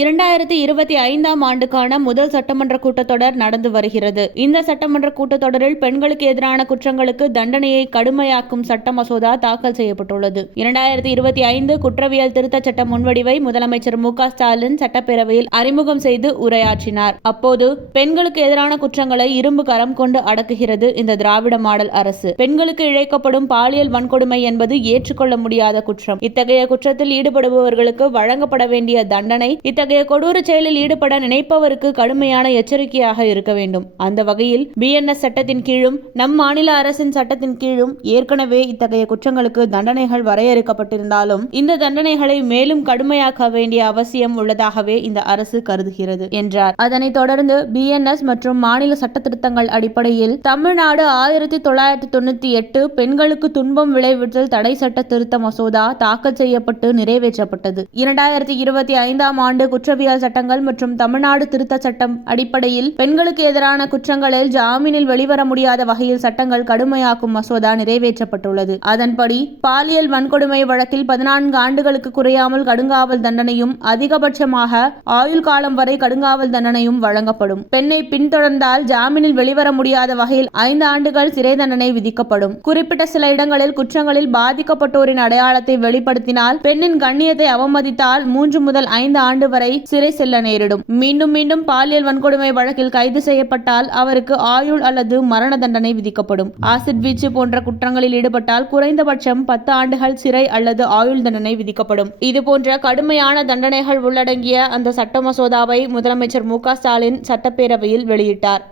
2025ஆம் ஆண்டுக்கான முதல் சட்டமன்ற கூட்டத்தொடர் நடந்து வருகிறது. இந்த சட்டமன்ற கூட்டத்தொடரில் பெண்களுக்கு எதிரான குற்றங்களுக்கு தண்டனையை கடுமையாக்கும் சட்ட மசோதா தாக்கல் செய்யப்பட்டுள்ளது. 2025 குற்றவியல் திருத்த சட்ட முன்வடிவை முதலமைச்சர் மு.க.ஸ்டாலின் சட்டப்பேரவையில் அறிமுகம் செய்து உரையாற்றினார். அப்போது பெண்களுக்கு எதிரான குற்றங்களை இரும்பு கரம் கொண்டு அடக்குகிறது இந்த திராவிட மாடல் அரசு. பெண்களுக்கு இழைக்கப்படும் பாலியல் வன்கொடுமை என்பது ஏற்றுக்கொள்ள முடியாத குற்றம். இத்தகைய குற்றத்தில் ஈடுபடுபவர்களுக்கு வழங்கப்பட வேண்டிய தண்டனை இத்தகைய கொடூர செயலில் ஈடுபட நினைப்பவருக்கு கடுமையான எச்சரிக்கையாக இருக்க வேண்டும். அந்த வகையில் BNS சட்டத்தின் கீழும் நம் மாநில அரசின் சட்டத்தின் கீழும் ஏற்கனவே இத்தகைய குற்றங்களுக்கு தண்டனைகள் வரையறுக்கப்பட்டிருந்தாலும் இந்த தண்டனைகளை மேலும் கடுமையாக்க வேண்டிய அவசியம் உள்ளதாகவே இந்த அரசு கருதுகிறது என்றார். அதனைத் தொடர்ந்து BNS மற்றும் மாநில சட்ட திருத்தங்கள் அடிப்படையில் தமிழ்நாடு 1998 பெண்களுக்கு துன்பம் விளைவித்தல் தடை சட்ட திருத்த மசோதா தாக்கல் செய்யப்பட்டு நிறைவேற்றப்பட்டது. 2025ஆம் ஆண்டு குற்றவியல் சட்டங்கள் மற்றும் தமிழ்நாடு திருத்த சட்டம் அடிப்படையில் பெண்களுக்கு எதிரான குற்றங்களில் ஜாமீனில் வெளிவர முடியாத வகையில் சட்டங்கள் கடுமையாக்கும் மசோதா நிறைவேற்றப்பட்டுள்ளது. அதன்படி பாலியல் வன்கொடுமை வழக்கில் 14 ஆண்டுகளுக்கு குறையாமல் கடுங்காவல் தண்டனையும் அதிகபட்சமாக ஆயுள் காலம் வரை கடுங்காவல் தண்டனையும் வழங்கப்படும். பெண்ணை பின்தொடர்ந்தால் ஜாமீனில் வெளிவர முடியாத வகையில் 5 ஆண்டுகள் சிறை தண்டனை விதிக்கப்படும். குறிப்பிட்ட சில இடங்களில் குற்றங்களில் பாதிக்கப்பட்டோரின் அடையாளத்தை வெளிப்படுத்தினால் பெண்ணின் கண்ணியத்தை அவமதித்தால் 3 முதல் 5 ஆண்டு வரை சிறை செல்ல நேரிடும். மீண்டும் மீண்டும் பாலியல் வன்கொடுமை வழக்கில் கைது செய்யப்பட்டால் அவருக்கு ஆயுள் அல்லது மரண தண்டனை விதிக்கப்படும். ஆசிட் வீச்சு போன்ற குற்றங்களில் ஈடுபட்டால் குறைந்தபட்சம் 10 ஆண்டுகள் சிறை அல்லது ஆயுள் தண்டனை விதிக்கப்படும். இதுபோன்ற கடுமையான தண்டனைகள் உள்ளடங்கிய அந்த சட்ட மசோதாவை முதலமைச்சர் மு.க.ஸ்டாலின் சட்டப்பேரவையில் வெளியிட்டார்.